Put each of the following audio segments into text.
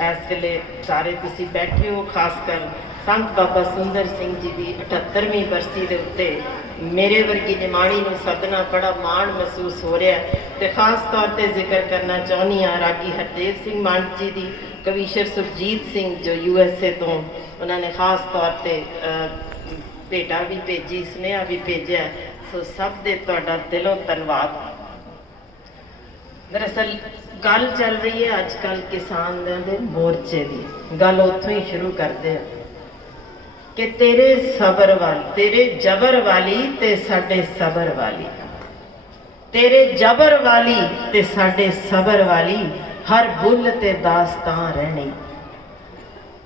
इस वेले सारे तुसी बैठे हो, खासकर संत बाबा सुंदर सिंह जी की 78वीं बरसी के उत्ते मेरे वर्गी निमाणी नूं सदना बड़ा माण महसूस हो रहा है। तो खास तौर पर जिक्र करना चाहनी हाँ रागी हरदेव सिंह मांड जी की, कविशर सुरजीत सिंह जो USA तो उन्होंने खास तौर पर भेटा भी भेजी, सुनेहा भी भेजा। सो सब दे तुहाडा दिलों धन्नवाद। दरअसल गल चल रही है अजकल किसान दे मोर्चे की, गल उत्थों ही शुरू करते हैं कि तेरे सबर वाली, तेरे जबर वाली ते साडे सबर वाली, तेरे जबर वाली ते साडे सबर वाली, हर बुल ते दास्तां रहनी।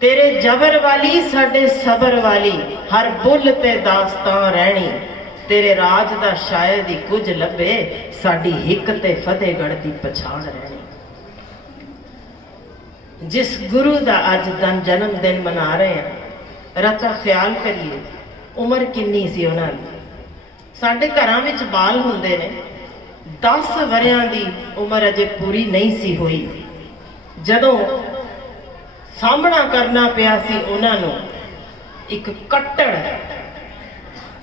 तेरे जबर वाली साडे सबर वाली, हर बुल ते दास्तां रहनी। तेरे राज दा शायद ही कुछ लभे, साडी हिक ते फतेहगढ़ दी पछाण रहनी। जिस गुरु दा अज जन्म दिन मना रहे हैं, रता ख्याल करिए उम्र किन्नी सी उन्हां दी। साडे घरां विच बाल हुंदे ने, 10 वरियां दी उम्र अजे पूरी नहीं सी हुई जदों सामना करना पिया सी उन्हां नूं एक कट्टड़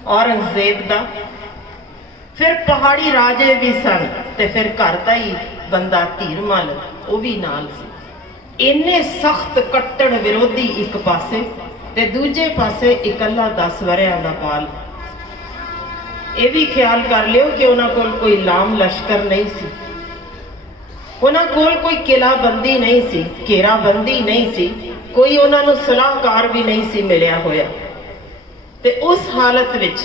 औरंगजेब दा। फिर पहाड़ी राजे भी सन ते फिर घर दा ही बंदा धीरमल वो भी नाल सी। इन्ने सख्त कट्टड़ विरोधी एक पासे ते दूजे पासे इकल्ला 10 वरियां दा बाल। ये भी ख्याल कर लियो कि उन्हां कोल कोई लाम लश्कर नहीं सी, उन्हां कोल कोई किलाबंदी नहीं सी, घेराबंदी नहीं सी, कोई उन्हां नूं सलाहकार भी नहीं सी मिलिया होया। ते उस हालत विच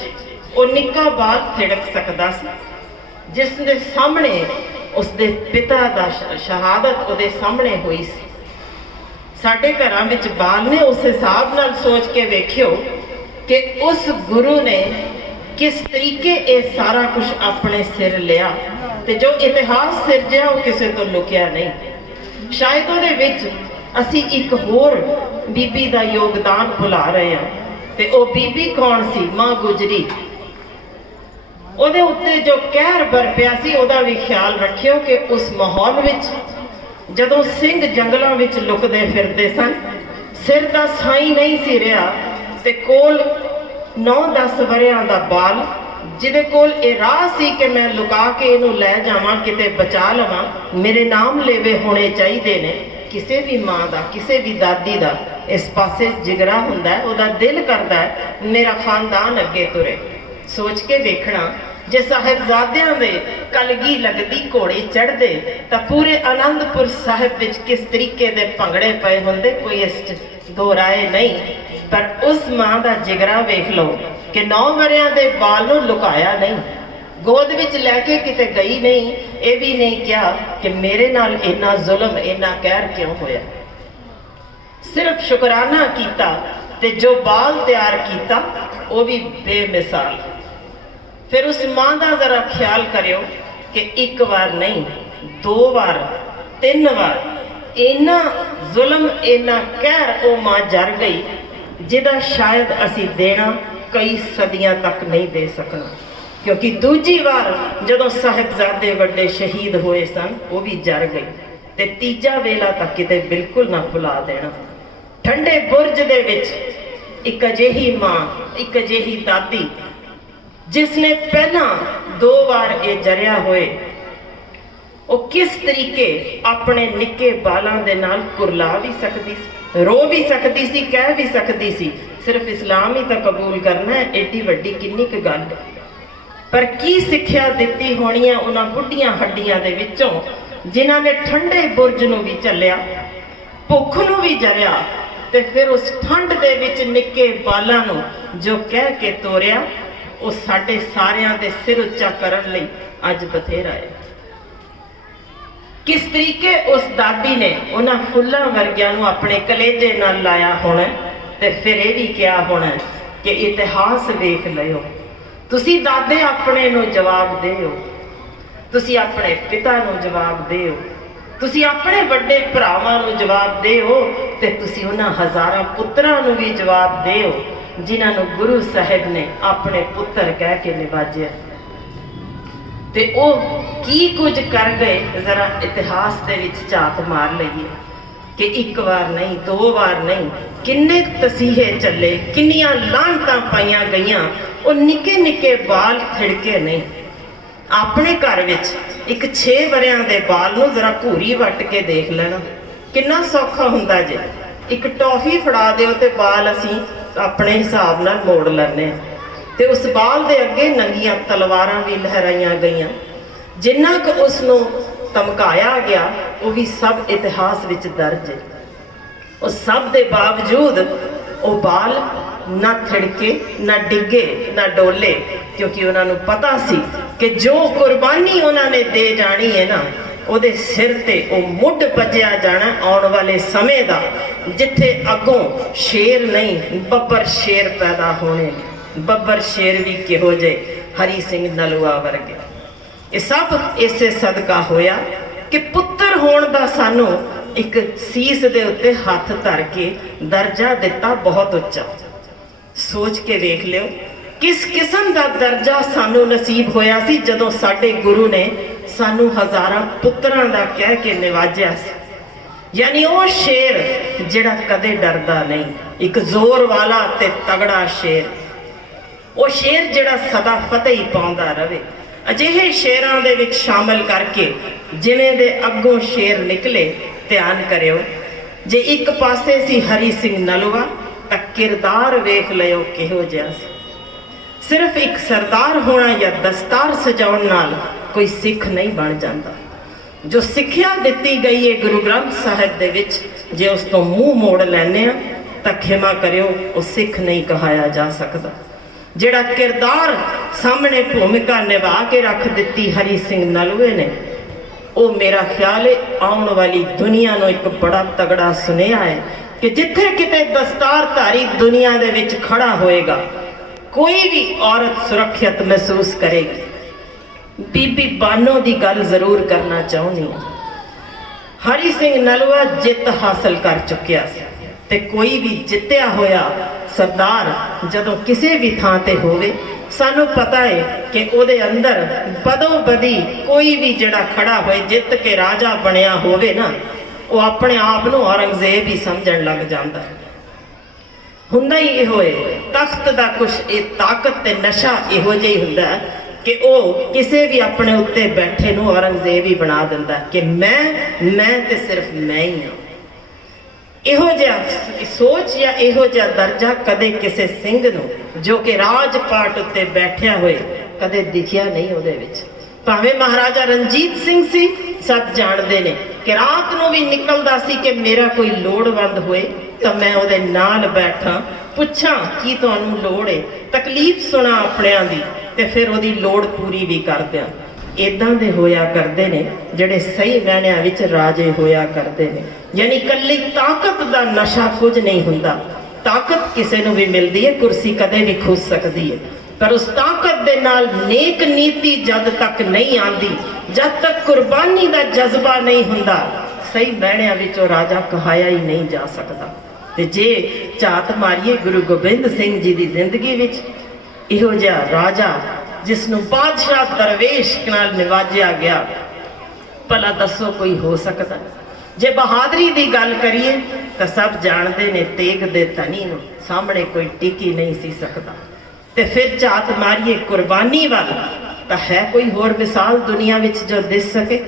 वो निक्का बाल थिड़क सकदा सी जिसदे सामने उसदे पिता दा शहादत उहदे सामने हुई सी। साडे घरां विच बाल ने उस हिसाब नाल सोच के वेखियो कि उस गुरु ने किस तरीके ये सारा कुछ अपने सिर लिया, ते जो इतिहास सिरजिया वो किसी तो लुकिया नहीं। शायद उहदे विच असी एक होर बीबी दा योगदान भुला रहे हैं। ते ओ बीबी कौन सी? मां गुजरी। उहदे उत्ते जो कहर बरपिया सी उहदा भी ख्याल रखियो कि उस माहौल विच जदों सिंह जंगलों विच लुकदे फिरदे सन, सिर दा साई नहीं सी रहा, ते कोल 9-10 वरियां दा बाल जिहदे कोल ये राह सी कि मैं लुका के इहनूं लै जावां, किते बचा लवां, मेरे नाम लेवे होने चाहिए ने। किसी भी माँ का, किसी भी दादी का इस पासे जिगरा हुंदा है, उहदा दिल करदा है मेरा खानदान अगे तुरे। सोच के देखना जे साहिबजादियां दे कलगी लगदी घोड़े चढ़दे तां पूरे आनंदपुर साहिब विच किस तरीके दे भंगड़े पए हुंदे, कोई इस दो राय नहीं। पर उस माँ का जिगरा वेख लो कि 9 वरियां दे बाल नूं लुकाया नहीं, गोद विच लैके किते गई नहीं, ये भी नहीं कहा कि मेरे नाल इन्ना जुल्म इन्ना कहर क्यों होया। सिर्फ शुकराना कीता ते जो बाल तैयार किया वो भी बेमिसाल। फिर उस माँ का जरा ख्याल करियो कि एक बार नहीं, 2 बार 3 बार इन्ना जुल्म इन्ना कहर वो माँ जर गई जिहदा शायद असी देना कई सदियां तक नहीं दे सकना। क्योंकि दूजी बार जदों साहिबजादे वड्डे शहीद होए सन वो भी जर गई, ते तीजा वेला तक किते बिल्कुल ना भुला देना। ठंडे बुरज दे विच एक अजिही मां, एक अजिही दादी जिसने पहला 2 बार ये जरिया होए, वो किस तरीके अपने निक्के बालां दे नाल कुरला भी सकती सी, रो भी सकती सी, कह भी सकती सी। सिर्फ इस्लाम ही तो कबूल करना है, एडी वड्डी किन्नी क गल। पर की सिक्ख्या दिती होनी है उन्हां बुढ़ियां हड्डियां दे विचों जिन्हां ने ठंडे बुरज नूं भी झल्लिया, भुख नूं भी जरिया, ते फिर उस ठंड दे विच निक्के बालां नूं जो कह के तोरिया, वो साडे सारियां दे सिर उच्चा करन लई अज बथेरा है। किस तरीके उस दादी ने उन्हां फुल्लां वर्गियां नूं अपने कलेजे नाल लाया होना, ते फिर ये भी कहा होना कि इतिहास वेख लियो। तुसी दादे अपने नूं जवाब दिओ, तुसी अपने पिता नूं जवाब दिओ, तुसी अपने वड्डे भरावां नूं जवाब दिओ, ते तुसी उन्हां हज़ारां पुत्रां नूं भी जवाब दिओ जिन्हां नूं गुरु साहिब ने अपने पुत्र कह के निवाजिया। ते ओ की कुछ कर गए, जरा इतिहास दे विच झात मार लईए। कि एक बार नहीं, दो बार नहीं, किन्ने तसीहे चले, किन्नियां लानतां पाईयां गईयां, वो निके निके बाल थिड़के नहीं। अपने घर विच एक 6 वरियां दे बाल नूं जरा घूरी वट के देख लेना, किन्ना सौखा हुंदा जे। एक टॉफी फड़ा दिओ ते बाल असीं अपने हिसाब नाल मोड़ लैने, ते उस बाल दे अगे नंगियां तलवारां भी लहराईयां गईयां। जिन्ना क उसनूं धमकाया गया वो भी सब इतिहास विच दर्ज है। उस सब दे बावजूद वो बाल ना थिड़के, ना डिगे, ना डोले, क्योंकि उन्होंने पता सी कि जो कुर्बानी उन्होंने दे जानी है ना, ਉਹਦੇ सिर ते वो मुढ़ भजया जाना आने वाले समय का, जिथे अगों शेर नहीं बब्बर शेर पैदा होने। बब्बर शेर भी किहो जे हरी सिंह नलूआ वर्गे। ये सब इसे सदका होया कि पुत्र होने का सानू एक सीस दे उत्ते हाथ धर के दर्जा दिता बहुत उच्चा। सोच के वेख लियो किस किस्म का दर्जा सानू नसीब होया सी जदों साडे गुरु ने सानू हजारां पुत्रां दा कह के निवाजिया सी। यानी वो शेर जिहड़ा कदे डरदा नहीं, एक जोर वाला ते तगड़ा शेर, वो शेर जिहड़ा सदा फतेह ही पाउंदा रवे। अजिहे शेरां दे विच शामिल करके जिवें दे अगों शेर निकले, ध्यान करियो। जे एक पासे सी हरी सिंह नलूआ तां किरदार वेख लियो किहो जिहा सी। सिर्फ एक सरदार होना या दस्तार सजाउण नाल कोई सिख नहीं बन जाता। जो सिक्ख्या दिती गई है गुरु ग्रंथ साहिब दे विच, जे उस तो मूँह मोड़ लैने तां खिमा करियो वो सिख नहीं कहाया जा सकता। जिहड़ा किरदार सामने भूमिका निभा के रख दिती हरी सिंह नलूए ने, वो मेरा ख्याल है आने वाली दुनिया नूं एक बड़ा तगड़ा सुनेहा है कि जिथे किते दस्तारधारी दुनिया दे विच खड़ा होएगा, कोई भी औरत सुरक्षित महसूस करेगी। बीबी बानो की गल जरूर करना चाहूँगी। हरी सिंह नलूआ जित हासिल कर चुकिया ते कोई भी जित्या होया सरदार जदों किसी भी थां ते होवे, सानू पता है कि उहदे अंदर बदो बदी कोई भी जिहड़ा खड़ा होए जित के राजा बनया होवे ना, वो अपने आप नूं औरंगजेब ही समझण लग जाता है। हुंदा ही इहो है, तख्त दा कुछ ये ताकत ते नशा इहो जिहा ही हुंदा है कि वो किसी भी अपने उत्ते बैठे नूं औरंगजेब ही बना दिंदा कि मैं ते सिर्फ मैं ही हाँ। इहो जिहा सोच या इहो जिहा दर्जा कदे किसी सिंह नूं जो कि राजपाट उत्ते बैठिया होए कदे दिखिया नहीं उहदे विच। भावें महाराजा रणजीत सिंह सी, सब जानते ने कि रात नूं भी निकलदा सी कि मेरा कोई लोड़वंद होए तो मैं उहदे नाल बैठा, पुछां की तुहानूं लोड़ है, तकलीफ सुना अपनियां दी ते फिर उहदी लोड़ पूरी भी कर दियां। इदां दे होया करदे ने जिहड़े सही मैणिਆਂ विच राजे होया करदे ने। यानी कल्ली ताकत दा नशा कुछ नहीं हुंदा। ताकत किसी नूं भी मिलदी है, कुर्सी कदे भी खुस सकदी है, पर उस ताकत दे नाल नेक नीति जद तक नहीं आंदी, जद तक कुर्बानी दा जज्बा नहीं हुंदा, सही मैणिਆਂ विच ਉਹ राजा कहाया ही नहीं जा सकता। ते जे झात मारिए गुरु गोबिंद सिंह जी की जिंदगी विच इहो जिहा राजा जिसनूं बादशाह दरवेश नाल निवाजिया गया, भला दसो कोई हो सकता? जे बहादरी की गल करिए तो सब जानते ने तेग दे धनी नूं सामने कोई टिकी नहीं सी सकता। ते फिर झात मारिए कुर्बानी वाल, तो है कोई होर मिसाल दुनिया विच जो दिस सके?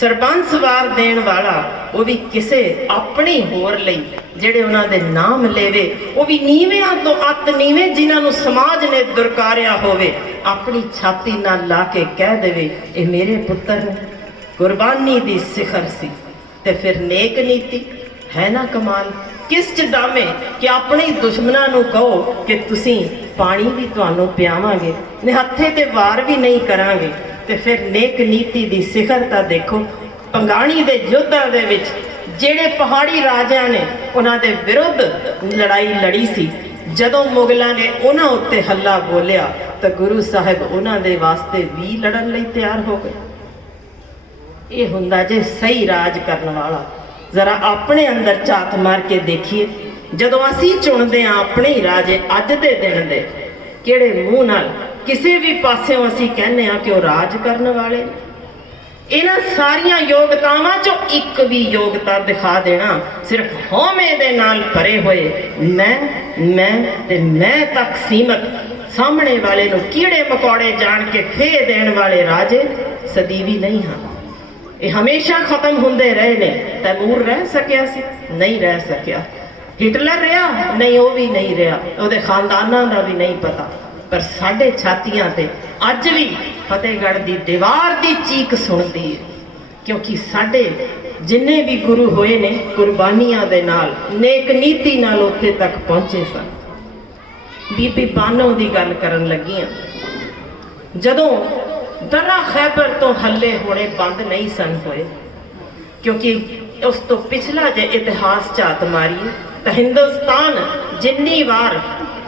सरबंस वार देण वाला वो भी किसे अपनी होर लई जिहड़े उन्हां दे नाम लेवे, वो भी नीवियां तो अत नीवे जिन्हां नूं समाज ने दुरकारिया होवे, अपनी छाती नाल ला के कह देवे ये मेरे पुत्र ने। कुर्बानी दी सिखर सी ते फिर नेक नीति है ना कमाल। किस च दामे कि अपने दुश्मनां नूं कहो कि तुसीं पानी भी तुहानूं पियावांगे, निहत्थे ते वार भी नहीं करांगे, ते फिर नेक नीति दी सिखरता देखो। पंगाणी दे युद्धां दे विच जिहड़े पहाड़ी राजिਆਂ ने उन्हां दे विरुद्ध लड़ाई लड़ी सी, जदों मुगलों ने उन्हां उत्ते हल्ला बोलिया तो गुरु साहिब उन्हां दे वास्ते भी लड़न लई तैयार हो गए। ये हुंदा जे सही राज करन वाला। जरा अपने अंदर झात मार के देखिए, जदों असीं चुनदे हां अपने ही राजे अज दे दिन दे, किहड़े मूँह नाल किसी भी पासे असीं कहने कि वह राज करने वाले। ਇਹਨਾਂ ਸਾਰੀਆਂ ਯੋਗਤਾਵਾਂ ਚੋਂ ਇੱਕ ਵੀ ਯੋਗਤਾ ਦਿਖਾ ਦੇਣਾ, ਸਿਰਫ ਹਉਮੈ ਦੇ ਨਾਲ ਭਰੇ ਹੋਏ ਮੈਂ ਤੱਕ ਸੀਮਤ ਸਾਹਮਣੇ ਵਾਲੇ ਨੂੰ ਕੀੜੇ ਮਕੌੜੇ ਜਾਣ ਕੇ ਫੇ ਦੇਣ ਵਾਲੇ ਰਾਜੇ ਸਦੀਵੀ ਨਹੀਂ ਹਨ। ਇਹ ਹਮੇਸ਼ਾ ਖਤਮ ਹੁੰਦੇ ਰਹੇ ਨੇ। ਤੈਮੂਰ ਰਹਿ ਸਕਿਆ ਸੀ? ਨਹੀਂ ਰਹਿ ਸਕਿਆ। ਹਿਟਲਰ ਰਿਹਾ? ਨਹੀਂ, ਉਹ ਵੀ ਨਹੀਂ ਰਿਹਾ। ਉਹਦੇ ਖਾਨਦਾਨਾਂ ਦਾ ਵੀ ਨਹੀਂ ਪਤਾ। ਪਰ ਸਾਡੇ ਛਾਤੀਆਂ ਤੇ ਅੱਜ ਵੀ ਫਤਿਹਗੜ੍ਹ ਦੀ ਦੀਵਾਰ ਦੀ ਚੀਕ ਸੁਣਦੀ ਹੈ, ਕਿਉਂਕਿ ਸਾਡੇ ਜਿੰਨੇ ਵੀ ਗੁਰੂ ਹੋਏ ਨੇ ਕੁਰਬਾਨੀਆਂ ਦੇ ਨਾਲ, ਨੇਕ ਨੀਤੀ ਨਾਲ ਉੱਥੇ ਤੱਕ ਪਹੁੰਚੇ ਸਨ। ਬੀਬੀ ਬਾਨੋ ਦੀ ਗੱਲ ਕਰਨ ਲੱਗੀ ਹਾਂ। ਜਦੋਂ ਦਰਾ ਖੈਬਰ ਤੋਂ ਹੱਲੇ ਹੋਣੇ ਬੰਦ ਨਹੀਂ ਸਨ ਹੋਏ, ਕਿਉਂਕਿ ਉਸ ਤੋਂ ਪਿਛਲਾ ਜੇ ਇਤਿਹਾਸ ਝਾਤ ਮਾਰੀਏ ਤਾਂ ਹਿੰਦੁਸਤਾਨ ਜਿੰਨੀ ਵਾਰ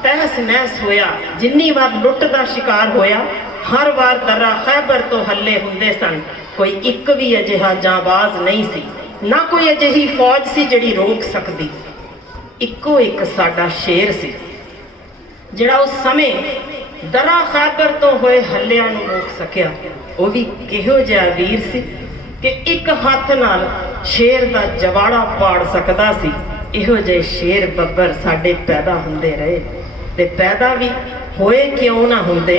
ਤਹਿਸ ਨਹਿਸ ਹੋਇਆ, ਜਿੰਨੀ ਵਾਰ ਲੁੱਟ ਦਾ ਸ਼ਿਕਾਰ ਹੋਇਆ, ਹਰ ਵਾਰ ਦਰਾ ਖੈਬਰ ਤੋਂ ਹੱਲੇ ਹੁੰਦੇ ਸਨ। ਕੋਈ ਇੱਕ ਵੀ ਅਜਿਹਾ ਜਾਂਬਾਜ਼ ਨਹੀਂ ਸੀ, ਨਾ ਕੋਈ ਅਜਿਹੀ ਫੌਜ ਸੀ ਜਿਹੜੀ ਰੋਕ ਸਕਦੀ। ਇੱਕੋ ਇੱਕ ਸਾਡਾ ਸ਼ੇਰ ਸੀ ਜਿਹੜਾ ਉਸ ਸਮੇਂ ਦਰਾ ਖੈਬਰ ਤੋਂ ਹੋਏ ਹੱਲਿਆਂ ਨੂੰ ਰੋਕ ਸਕਿਆ। ਉਹ ਵੀ ਕਿਹੋ ਜਿਹਾ ਵੀਰ ਸੀ ਕਿ ਇੱਕ ਹੱਥ ਨਾਲ ਸ਼ੇਰ ਦਾ ਜਵਾੜਾ ਪਾੜ ਸਕਦਾ ਸੀ। ਇਹੋ ਜਿਹੇ ਸ਼ੇਰ ਬੱਬਰ ਸਾਡੇ ਪੈਦਾ ਹੁੰਦੇ ਰਹੇ, ਤੇ ਪੈਦਾ ਵੀ ਹੋਏ ਕਿਉਂ ਨਾ ਹੁੰਦੇ,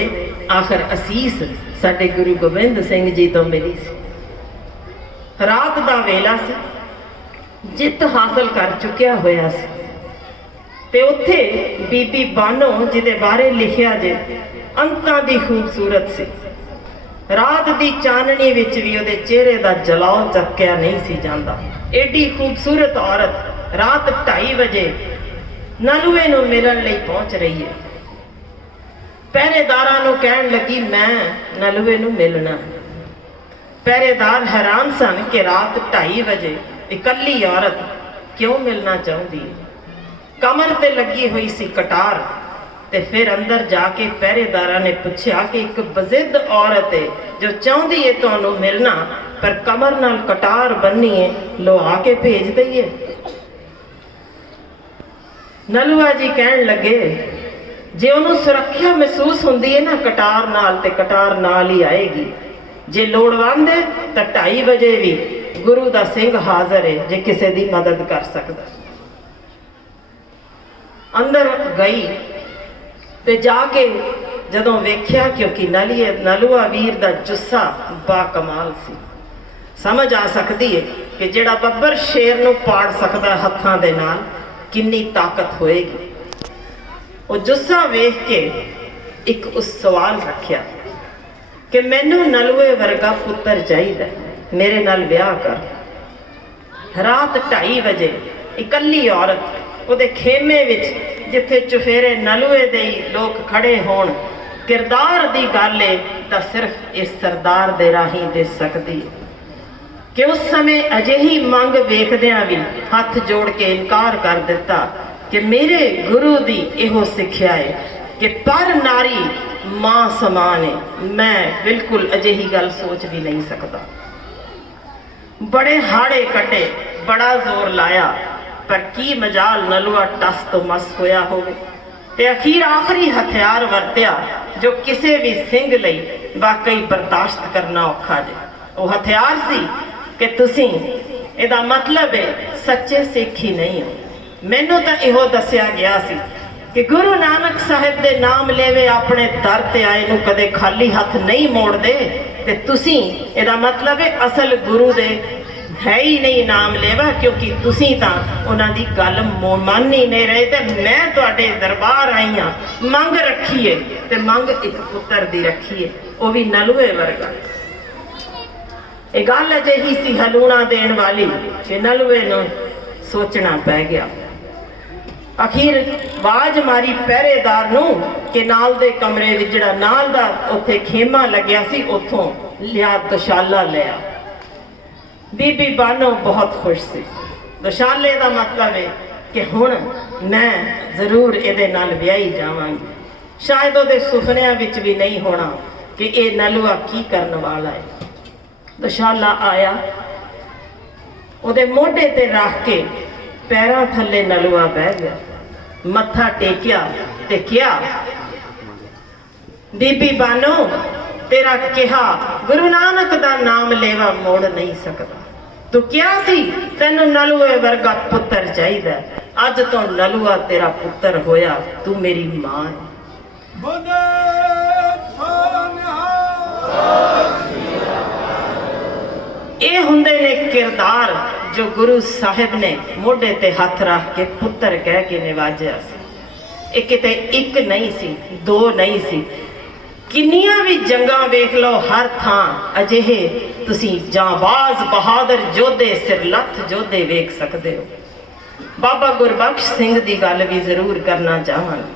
ਆਖਰ ਅਸੀਸ ਸਾਡੇ ਗੁਰੂ ਗੋਬਿੰਦ ਸਿੰਘ ਜੀ ਤੋਂ ਮਿਲੀ ਸੀ। ਰਾਤ ਦਾ ਵੇਲਾ ਸੀ, ਜਿੱਤ ਹਾਸਲ ਕਰ ਚੁੱਕਿਆ ਹੋਇਆ ਸੀ, ਤੇ ਉੱਥੇ ਬੀਬੀ ਬਾਨੋ ਜਿਹਦੇ ਬਾਰੇ ਲਿਖਿਆ ਜੇ ਅੰਤਾਂ ਦੀ ਖੂਬਸੂਰਤ ਸੀ। ਰਾਤ ਦੀ ਚਾਨਣੀ ਵਿੱਚ ਵੀ ਉਹਦੇ ਚਿਹਰੇ ਦਾ ਜਲਾਉ ਚੱਕਿਆ ਨਹੀਂ ਸੀ ਜਾਂਦਾ। ਏਡੀ ਖੂਬਸੂਰਤ ਔਰਤ ਰਾਤ 2:30 ਵਜੇ ਨਲੂਏ ਨੂੰ ਮਿਲਣ ਲਈ ਪਹੁੰਚ ਰਹੀ ਹੈ। ਪਹਿਰੇਦਾਰਾਂ ਨੂੰ ਕਹਿਣ ਲੱਗੀ, ਮੈਂ ਨਲੂਏ ਨੂੰ ਮਿਲਣਾ। ਪਹਿਰੇਦਾਰ ਹੈਰਾਨ ਸਨ ਕਿ ਰਾਤ 2:30 ਵਜੇ ਇਕੱਲੀ ਔਰਤ ਕਿਉਂ ਮਿਲਣਾ ਚਾਹੁੰਦੀ ਹੈ। ਕਮਰ ਤੇ ਲੱਗੀ ਹੋਈ ਸੀ ਕਟਾਰ, ਤੇ ਫਿਰ ਅੰਦਰ ਜਾ ਕੇ ਪਹਿਰੇਦਾਰਾਂ ਨੇ ਪੁੱਛਿਆ ਕਿ ਇੱਕ ਬਜ਼ਿੱਦ ਔਰਤ ਹੈ ਜੋ ਚਾਹੁੰਦੀ ਹੈ ਤੁਹਾਨੂੰ ਮਿਲਣਾ, ਪਰ ਕਮਰ ਨਾਲ ਕਟਾਰ ਬੰਨੀ ਹੈ, ਲੁਆ ਕੇ ਭੇਜ ਦਈਏ। ਨਲੂਆ ਜੀ ਕਹਿਣ ਲੱਗੇ, ਜੇ ਉਹਨੂੰ ਸੁਰੱਖਿਆ ਮਹਿਸੂਸ ਹੁੰਦੀ ਹੈ ਨਾ ਕਟਾਰ ਨਾਲ, ਤੇ ਕਟਾਰ ਨਾਲ ਹੀ ਆਏਗੀ। ਜੇ ਲੋੜਵੰਦ ਹੈ ਤਾਂ 2:30 ਵਜੇ ਵੀ ਗੁਰੂ ਦਾ ਸਿੰਘ ਹਾਜ਼ਰ ਹੈ ਜੇ ਕਿਸੇ ਦੀ ਮਦਦ ਕਰ ਸਕਦਾ। ਅੰਦਰ ਗਈ ਤੇ ਜਾ ਕੇ ਜਦੋਂ ਵੇਖਿਆ, ਕਿਉਂਕਿ ਨਲੂਆ ਵੀਰ ਦਾ ਜੁੱਸਾ ਬਾ ਕਮਾਲ ਸੀ, ਸਮਝ ਆ ਸਕਦੀ ਹੈ ਕਿ ਜਿਹੜਾ ਬੱਬਰ ਸ਼ੇਰ ਨੂੰ ਪਾੜ ਸਕਦਾ ਹੱਥਾਂ ਦੇ ਨਾਲ, ਕਿੰਨੀ ਤਾਕਤ ਹੋਏਗੀ। ਉਹ ਜੁੱਸਾ ਵੇਖ ਕੇ ਇੱਕ ਉਸ ਸਵਾਲ ਰੱਖਿਆ ਕਿ ਮੈਨੂੰ ਨਲੂਏ ਵਰਗਾ ਪੁੱਤਰ ਚਾਹੀਦਾ, ਮੇਰੇ ਨਾਲ ਵਿਆਹ ਕਰ। ਰਾਤ 2:30 ਵਜੇ ਇਕੱਲੀ ਔਰਤ ਉਹਦੇ ਖੇਮੇ ਵਿੱਚ, ਜਿੱਥੇ ਚੁਫੇਰੇ ਨਲੂਏ ਦੇ ਹੀ ਲੋਕ ਖੜੇ ਹੋਣ, ਕਿਰਦਾਰ ਦੀ ਗੱਲ ਏ ਤਾਂ ਸਿਰਫ ਇਸ ਸਰਦਾਰ ਦੇ ਰਾਹੀਂ ਦੇ ਸਕਦੀ ਕਿ ਉਸ ਸਮੇਂ ਅਜਿਹੀ ਮੰਗ ਵੇਖਦਿਆਂ ਵੀ ਹੱਥ ਜੋੜ ਕੇ ਇਨਕਾਰ ਕਰ ਦਿੱਤਾ ਕਿ ਮੇਰੇ ਗੁਰੂ ਦੀ ਇਹੋ ਸਿੱਖਿਆ ਹੈ ਕਿ ਪਰ ਨਾਰੀ ਮਾਂ ਸਮਾਨ ਹੈ। ਮੈਂ ਬਿਲਕੁਲ ਅਜਿਹੀ ਗੱਲ ਸੋਚ ਵੀ ਨਹੀਂ ਸਕਦਾ। ਬੜੇ ਹਾੜੇ ਕੱਢੇ, ਬੜਾ ਜ਼ੋਰ ਲਾਇਆ, ਪਰ ਕੀ ਮਜਾਲ ਨਲੂਆ ਟਸ ਤੋਂ ਮਸ ਹੋਇਆ ਹੋਵੇ, ਤੇ ਅਖੀਰ ਆਖਰੀ ਹਥਿਆਰ ਵਰਤਿਆ ਜੋ ਕਿਸੇ ਵੀ ਸਿੰਘ ਲਈ ਵਾਕਈ ਬਰਦਾਸ਼ਤ ਕਰਨਾ ਔਖਾ ਜੇ। ਉਹ ਹਥਿਆਰ ਸੀ ਕਿ ਤੁਸੀਂ, ਇਹਦਾ ਮਤਲਬ ਹੈ ਸੱਚੇ ਸਿੱਖ ਹੀ ਨਹੀਂ ਹੋ। ਮੈਨੂੰ ਤਾਂ ਇਹੋ ਦੱਸਿਆ ਗਿਆ ਸੀ ਕਿ ਗੁਰੂ ਨਾਨਕ ਸਾਹਿਬ ਦੇ ਨਾਮ ਲੈਵੇ ਆਪਣੇ ਦਰ ਤੇ ਆਏ ਨੂੰ ਕਦੇ ਖਾਲੀ ਹੱਥ ਨਹੀਂ ਮੋੜਦੇ, ਤੇ ਤੁਸੀਂ, ਇਹਦਾ ਮਤਲਬ ਹੈ ਅਸਲ ਗੁਰੂ ਦੇ ਹੈ ਹੀ ਨਹੀਂ ਨਾਮ ਲੈਵਾ, ਕਿਉਂਕਿ ਤੁਸੀਂ ਤਾਂ ਉਹਨਾਂ ਦੀ ਗੱਲ ਮੰਨ ਹੀ ਨਹੀਂ ਰਹੇ। ਤੇ ਮੈਂ ਤੁਹਾਡੇ ਦਰਬਾਰ ਆਈ ਹਾਂ, ਮੰਗ ਰੱਖੀਏ, ਤੇ ਮੰਗ ਇੱਕ ਪੁੱਤਰ ਦੀ ਰੱਖੀਏ, ਉਹ ਵੀ ਨਲੂਏ ਵਰਗਾ। ਇਹ ਗੱਲ ਅਜਿਹੀ ਸੀ ਹਲੂਣਾ ਦੇਣ ਵਾਲੀ ਕਿ ਨਲੂਏ ਨੂੰ ਸੋਚਣਾ ਪੈ ਗਿਆ। ਅਖੀਰ ਆਵਾਜ਼ ਮਾਰੀ ਪਹਿਰੇਦਾਰ ਨੂੰ ਕਿ ਨਾਲ ਦੇ ਕਮਰੇ ਵਿੱਚ, ਜਿਹੜਾ ਨਾਲ ਦਾ ਉੱਥੇ ਖੇਮਾ ਲੱਗਿਆ ਸੀ, ਉੱਥੋਂ ਲਿਆ ਦੁਸ਼ਾਲਾ ਲਿਆ। ਬੀਬੀ ਬਾਨੋ ਬਹੁਤ ਖੁਸ਼ ਸੀ। ਦੁਸ਼ਾਲੇ ਦਾ ਮਤਲਬ ਹੈ ਕਿ ਹੁਣ ਮੈਂ ਜ਼ਰੂਰ ਇਹਦੇ ਨਾਲ ਵਿਆਹੀ ਜਾਵਾਂਗੀ। ਸ਼ਾਇਦ ਉਹਦੇ ਸੁਪਨਿਆਂ ਵਿੱਚ ਵੀ ਨਹੀਂ ਹੋਣਾ ਕਿ ਇਹ ਨਲੂਆ ਕੀ ਕਰਨ ਵਾਲਾ ਹੈ। ਦੁਸ਼ਾਲਾ ਆਇਆ, ਉਹਦੇ ਮੋਢੇ ਤੇ ਰੱਖ ਕੇ ਪੈਰਾਂ ਥੱਲੇ ਨਲੂਆ ਬਹਿ ਗਿਆ, ਮੱਥਾ ਟੇਕਿਆ ਤੇ ਕਿਹਾ, ਬੀਬੀ ਬਾਨੋ तेरा कहा गुरु नानक दा नाम लेवा मोड़ नहीं सकता। तू क्या सी तेनू नलुए वर्गा पुत्र चाहिए, अज तो नलुआ तेरा पुत्र होया, तू मेरी मां है। ये हुंदे ने किरदार जो गुरु साहिब ने मोढे ते हथ रख के पुत्र कह के नवाजिया सी। ये किते एक नहीं सी, दो नहीं सी, किन्नियां भी जंगा वेख लो, हर थां अजिहे तुसी जांबाज बहादुर योधे सिरलथ योधे वेख सकते हो। बाबा गुरबख्श सिंह दी गल भी जरूर करना चाहांगी।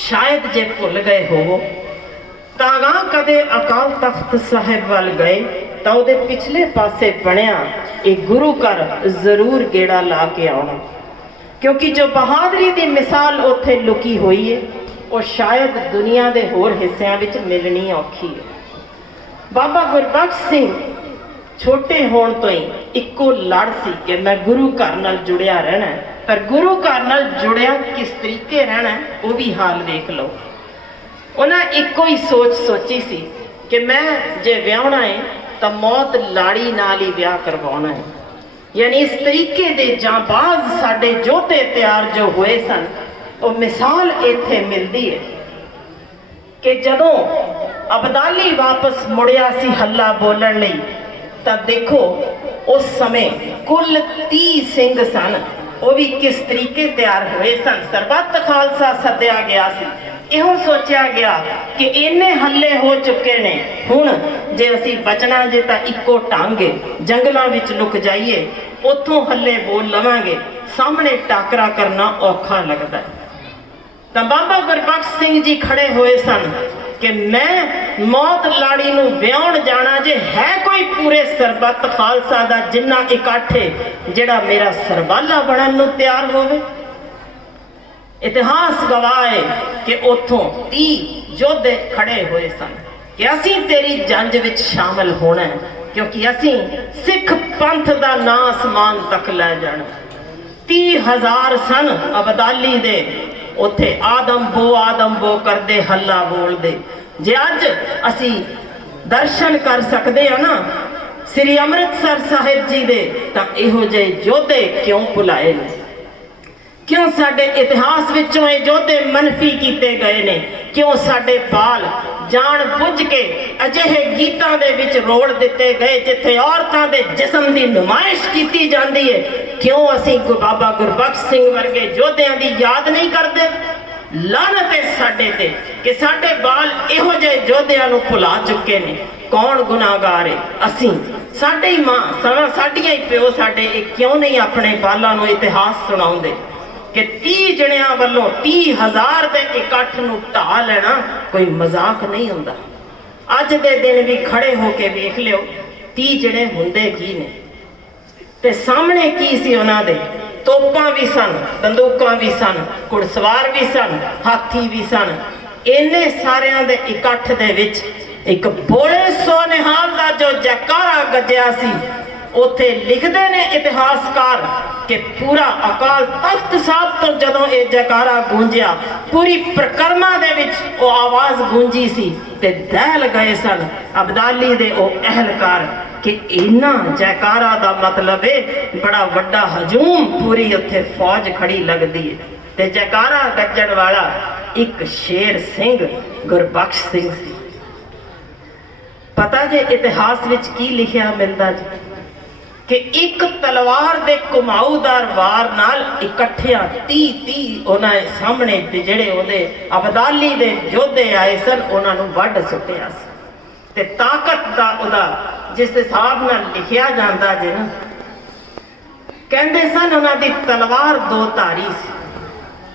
शायद जे भुल गए हो तां कदे अकाल तख्त साहिब वाल गए तो उहदे पिछले पासे बनया एक गुरु घर जरूर गेड़ा ला के आना, क्योंकि जो बहादरी की मिसाल उत्थे लुकी हुई है वो शायद दुनिया के होर हिस्सों में मिलनी औखी है। बाबा गुरबख्श सिंह छोटे होने तो ही इक्को लड़ सी कि मैं गुरु घर नाल जुड़िया रहना है, पर गुरु घर नाल जुड़िया किस तरीके रहना है वो भी हाल देख लो। उन्हें इक्को ही सोच सोची सी कि मैं जे व्याहना है तो मौत लाड़ी नाल ही ब्याह करवाना है। यानी इस तरीके दे जांबाज साडे जोते तैयार जो हुए सन, वो मिसाल इत्थे मिलती है कि जदों अबदाली वापस मुड़िया सी हल्ला बोलण लई, तां देखो उस समय कुल 30 सिंह सन, वो भी किस तरीके तैयार हुए सन। सरबत खालसा सद्या गया सी, इहो सोचा गया कि इन्ने हल्ले हो चुके ने, हुण जे असी बचना जे तां इक्को टांगे जंगलों विच लुक जाइए, उथों हल्ले बोल लवांगे, सामने टाकरा करना औखा लगता है। तो बाबा गुरबख्श सिंह जी खड़े हुए सन कि मैं मौत लाड़ी नूं ब्याहण जाना, जे है कोई पूरे सरबत खालसा दा जिन्ना इकट्ठे जिहड़ा मेरा सरबाला बनन नूं तैयार होवे। इतिहास गवाह है कि उथों 30 योद्धे खड़े हुए सन कि असी तेरी जंज विच शामिल होना है, क्योंकि असी सिख पंथ दा नां आसमान तक लै जाना। 30,000 सन अबदाली दे, उथे आदम बो करदे हल्ला बोलदे। जे अज असी दर्शन कर सकते हैं ना श्री अमृतसर साहिब जी दे, तां इहो जिहे योद्धे क्यों भुलाए ने, क्यों साडे इतिहास विचों ये योद्धे मनफी किए गए ने, क्यों साडे बाल जान बुझ के अजिहे गीतां दे विच रोड़ दिते गए जिथे औरतां दे जिस्म दी नुमाइश की जाती है। क्यों असी बाबा गुरबख्श सिंह वर्गे योद्धियां दी याद नहीं करते। लानत है साडे ते कि साडे बाल इहो जिहे योद्धियां नूं भुला चुके ने। कौन गुनाहगार है? असी, साडे ही मां, साडियां ही प्यो साडे क्यों नहीं अपने बालां नूं इतिहास सुणाउंदे कि 30 जणियां वालों 30,000 के इकट्ठ नूं ढा लेना कोई मजाक नहीं हुंदा। अज दे दिन भी खड़े होके वेख लियो 30 जणे हुंदे की ने, ते सामने की सी उन्हां दे, तोपां भी सन, बंदूकां भी सन, घुड़सवार भी सन, हाथी भी सन। इन्ने सारियां दे इकट्ठ दे विच एक बोले सो निहाल दा जो जयकारा गजया सी। उथे लिखते ने इतिहासकार कि पूरा अकाल तख्त साहब तो जदों ये जयकारा गूंजिया, पूरी परिक्रमा दे विच वो आवाज गूंजी सी ते दहल गए सन अबदाली दे ओ अहलकार कि इन्ना जयकारा दा मतलब है बड़ा वड्डा हजूम, पूरी उत्थे फौज खड़ी लगदी है। ते जयकारा गजण वाला एक शेर सिंह गुरबख्श सिंह सी। पता जे इतिहास विच की लिखिया मिलदा जी कि एक तलवार दे घुमाऊदार वार नाल इकट्ठिया 30 उन्हें सामने जेड़े ओदे अबदाली दे योद्धे आए सन उन्होंने वड्ड सुटिया सी। ते ताकत दा ओदा जिस हिसाब नाल लिखिया जांदा जे ना, कहंदे सन उन्हां दी तलवार 2 धारी सी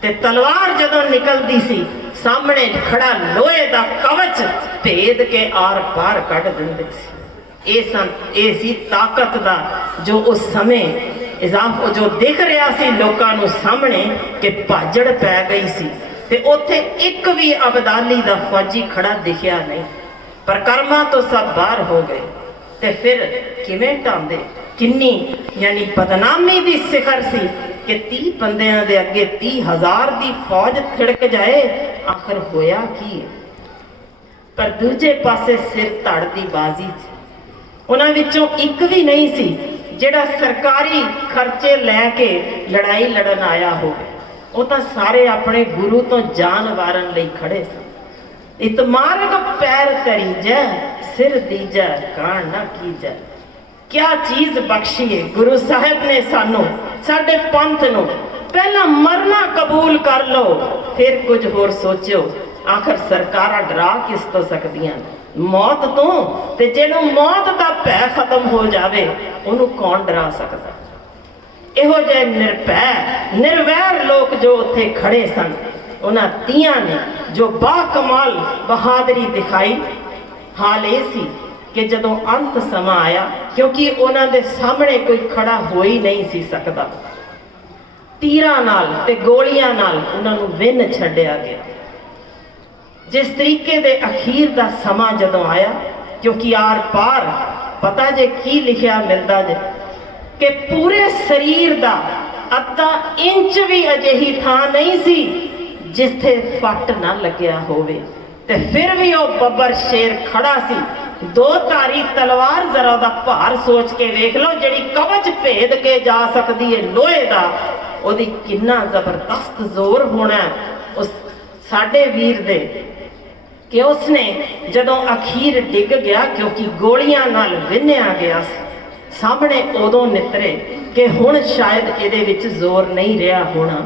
ते तलवार जदों निकलदी सी सामने खड़ा लोहे दा कवच भेद के आर पार कढ दिंदे सी। ए सी ताकत दा जो उस समय इजाफा जो दिख रहा सी लोकां नूं सामने कि भाजड़ पै गई सी ते उत्थे एक भी अबदाली दा फौजी खड़ा दिखिया नहीं। परिक्रमा तो सब बाहर हो गए ते फिर किवें ढांदे, किन्नी यानी बदनामी दी सिखर सी कि 30 बंदियां दे अगे 30,000 दी फौज थिड़क जाए। आखिर होया की है? पर दूजे पासे सिर धड़ दी बाजी सी। उन्हां विचों एक भी नहीं सी जिहड़ा सरकारी खर्चे लैके लड़ाई लड़न आया होवे। वो तो सारे अपने गुरु तो जान वारन लई खड़े सन। इतमारग पैर तरी जै सिर दीजै कान ना कीजै। क्या चीज बख्शी है गुरु साहिब ने सानू साडे पंथ नू। पहला मरना कबूल कर लो फिर कुछ होर सोचो। आखिर सरकारां डरा किस तो सकदियां मौत तो। ते जिहनूं मौत दा भै खत्म हो जावे उहनूं कौन डरा सकदा। इहो जे निरभै निर्वैर लोग जो उत्थे खड़े सन उन्हां तियां ने जो बाकमाल बहादरी दिखाई। हाल ये सी कि जदों अंत समा आया क्योंकि उन्हां दे सामने कोई खड़ा हो ही नहीं सी सकदा। तीरां नाल ते गोलियां नाल उन्हां नूं विन छड्डिया गया। जिस तरीके दे अखीर दा समा जदों आया क्योंकि आर पार पता जे की लिखिया मिलदा जे कि पूरे शरीर दा अद्धा इंच भी अजिही थां नहीं सी जिथे फट ना लग्या होवे। ते फिर भी वो बब्बर शेर खड़ा सी। दो धारी तलवार जरा दा भार सोच के वेख लो जिहड़ी कवच भेद के जा सकदी है लोहे दा। ओदी किन्ना जबरदस्त जोर होना उस साडे वीर दे कि उसने जदों अखीर डिग गया क्योंकि गोलियां नाल विन्निया गया सामने उदों नितरे कि हुण शायद इहदे विच जोर नहीं रहा होना।